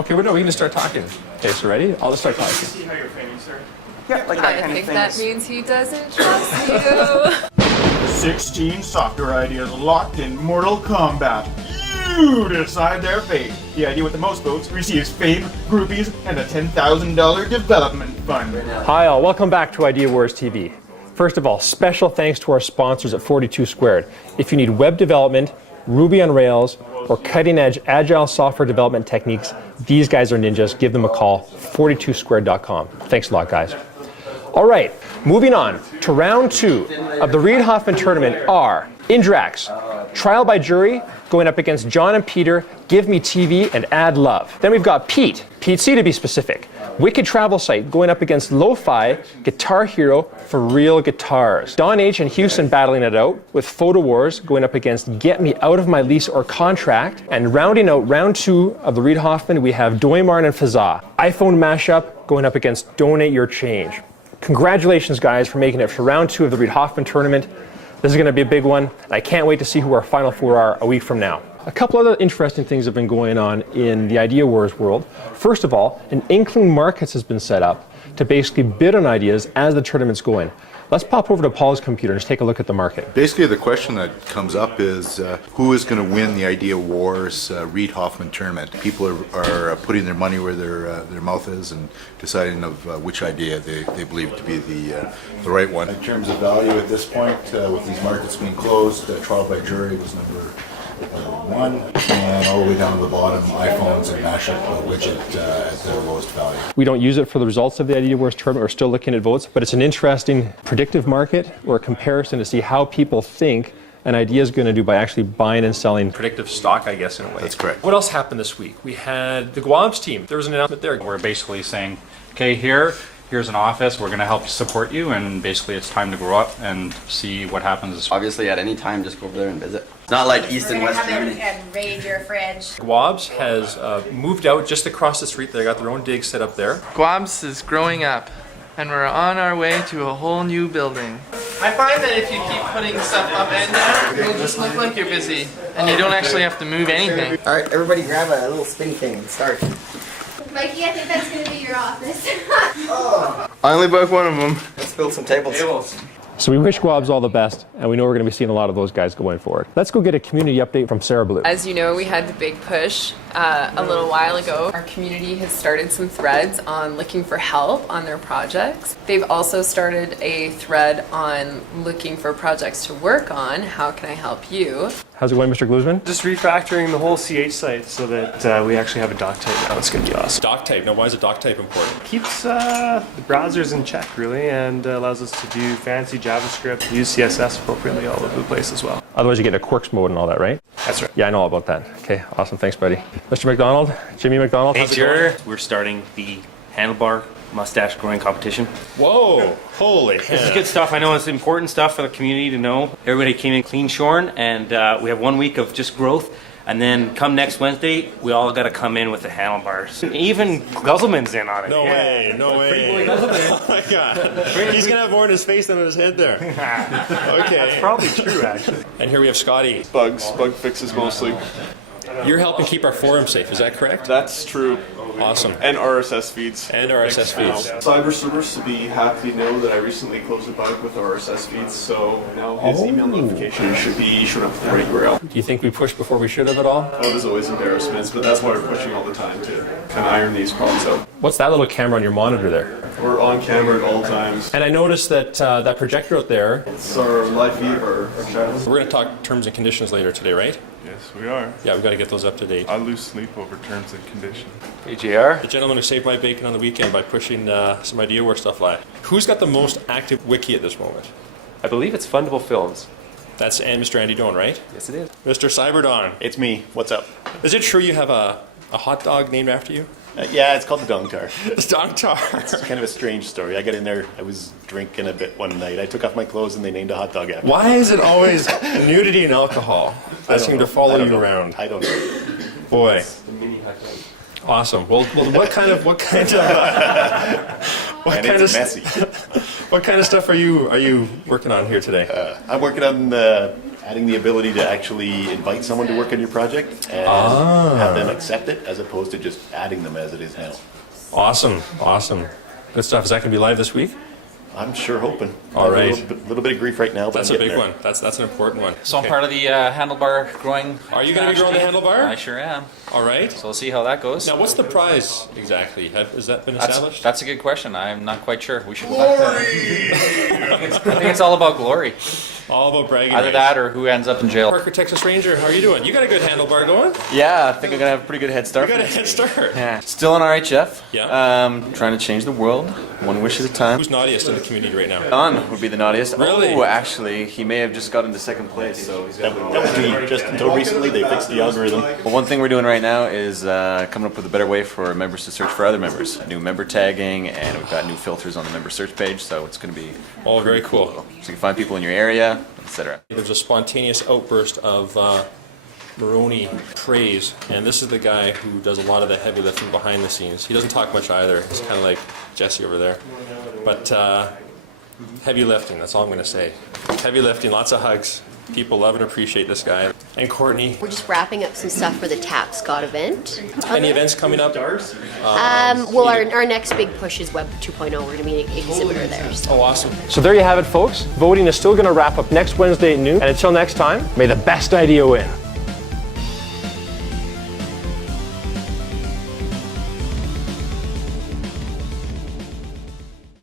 Okay, well, no, we can just start talking. Okay, so ready? I'll just start talking. See how you're feigning, sir? Yeah, like that I kind think of that means he doesn't trust you. 16 software ideas locked in Mortal Kombat. You decide their fate. The idea with the most votes receives fame, groupies, and a $10,000 development fund. Hi all, welcome back to IdeaWarz TV. First of all, special thanks to our sponsors at 42 Squared. If you need web development, Ruby on Rails, or cutting-edge agile software development techniques, these guys are ninjas. Give them a call, 42squared.com. Thanks a lot, guys. All right, moving on to round 2 of the Reid Hoffman Tournament are Indrax, Trial by Jury, going up against John and Peter, Give Me TV, and Add Love. Then we've got Pete C to be specific, Wicked Travel Site, going up against Lo-Fi, Guitar Hero for Real Guitars. Don H. and Houston battling it out, with Photo Wars going up against Get Me Out of My Lease or Contract. And rounding out round 2 of the Reid Hoffman, we have Doimarn and Fazza. iPhone Mashup going up against Donate Your Change. Congratulations, guys, for making it to round 2 of the Reid Hoffman Tournament. This is going to be a big one, and I can't wait to see who our final 4 are a week from now. A couple other interesting things have been going on in the IdeaWarz world. First of all, an Inkling Markets has been set up to basically bid on ideas as the tournament's going. Let's pop over to Paul's computer and just take a look at the market. Basically, the question that comes up is who is going to win the IdeaWarz Reid Hoffman Tournament? People are putting their money where their mouth is and deciding of which idea they believe to be the right one. In terms of value at this point, with these markets being closed, Trial by Jury was number 1, and all the way down to the bottom, iPhones and Mashup widget at their lowest value. We don't use it for the results of the IdeaWarz tournament. We're still looking at votes, but it's an interesting predictive market or a comparison to see how people think an idea is going to do by actually buying and selling predictive stock, I guess, in a way. That's correct. What else happened this week? We had the Guabs team. There was an announcement there. We're basically saying, okay, here's an office, we're going to help support you, and basically it's time to grow up and see what happens. Obviously, at any time, just go over there and visit. It's not like East and West Germany. And raid your fridge. Guabs has moved out just across the street. They got their own dig set up there. Guabs is growing up, and we're on our way to a whole new building. I find that if you keep putting stuff up and down, it'll just look like you're busy, and you don't actually have to move anything. All right, everybody grab a little spinny thing and start. Mikey, I think that's going to be your office. I only broke one of them. Let's build some tables. So we wish Guabs all the best, and we know we're going to be seeing a lot of those guys going forward. Let's go get a community update from Sarah Blue. As you know, we had the big push a little while ago. Our community has started some threads on looking for help on their projects. They've also started a thread on looking for projects to work on. How can I help you? How's it going, Mr. Glusman? Just refactoring the whole CH site so that we actually have a doc type now. It's going to be awesome. Doc type. Now, why is a doc type important? Keeps the browsers in check, really, and allows us to do fancy JavaScript, use CSS appropriately all over the place as well. Otherwise, you get a Quirks mode and all that, right? That's right. Yeah, I know all about that. Okay, awesome. Thanks, buddy. Mr. McDonald, Jimmy McDonald. Hey, how's it going? Jer, we're starting the handlebar mustache growing competition. Whoa, holy This is good stuff. I know it's important stuff for the community to know. Everybody came in clean shorn, and we have 1 week of just growth. And then come next Wednesday, we all got to come in with the handlebars. Even Guzzleman's in on it. No way, no way. Oh my God. He's going to have more in his face than in his head there. Okay. That's probably true, actually. And here we have Scotty. Bug fixes mostly. You're helping keep our forum safe, is that correct? That's true. Awesome. And RSS feeds. And RSS feeds. Cyber servers to be happy to know that I recently closed a bug with RSS feeds, so now his email notification should be showing up with the right URL. Do you think we pushed before we should have at all? Oh, there's always embarrassments, but that's why we're pushing all the time to kind of iron these problems out. What's that little camera on your monitor there? We're on camera at all times. And I noticed that that projector out there. It's our live feed of our channel. We're going to talk terms and conditions later today, right? Yes, we are. Yeah, we've got to get those up to date. I lose sleep over terms and conditions. Hey, JR. The gentleman who saved my bacon on the weekend by pushing some IdeaWarz stuff live. Who's got the most active wiki at this moment? I believe it's Fundable Films. That's Mr. Andy Doan, right? Yes, it is. Mr. Cyberdon. It's me. What's up? Is it true you have a hot dog named after you? Yeah, it's called the Dongtar. The Dongtar. It's kind of a strange story. I got in there, I was drinking a bit one night. I took off my clothes and they named a hot dog after me. Why is it always nudity and alcohol that seem to follow you around? I don't know. Boy. Awesome. Well, what kind of messy. What kind of stuff are you working on here today? I'm working on the Adding the ability to actually invite someone to work on your project and have them accept it as opposed to just adding them as it is now. Awesome, awesome. Good stuff. Is that going to be live this week? I'm sure hoping. All right. A little bit of grief right now, but That's I'm a big getting one. That's an important one. So I'm part of the handlebar growing. Are you going to be growing the handlebar? I sure am. All right. So we'll see how that goes. Now, what's the prize exactly? Has that been established? That's a good question. I'm not quite sure. We should go back to I think it's all about glory. All about bragging Either rights. that or who ends up in jail. Parker, Texas Ranger, how are you doing? You got a good handlebar going? Yeah, I think I'm gonna have a pretty good head start. You got a head start. Yeah. Still on RHF. Yeah. Trying to change the world, one wish at a time. Who's naughtiest in the community right now? Don would be the naughtiest. Really? Oh, actually, he may have just got into second place, so he's got That was me just until recently. They fixed the algorithm. Well, one thing we're doing right now is coming up with a better way for members to search for other members. New member tagging, and we've got new filters on the member search page, so it's going to be Oh, very cool. So you can find people in your area, etc. There's a spontaneous outburst of Maroney praise, and this is the guy who does a lot of the heavy lifting behind the scenes. He doesn't talk much either. He's kind of like Jesse over there. But heavy lifting, that's all I'm going to say. Heavy lifting, lots of hugs. People love and appreciate this guy. And Courtney. We're just wrapping up some stuff for the Tap Scott event. Any events coming up? Well, our next big push is Web 2.0. We're going to be an exhibitor there. So. Oh, awesome. So there you have it, folks. Voting is still going to wrap up next Wednesday at noon. And until next time, may the best idea win.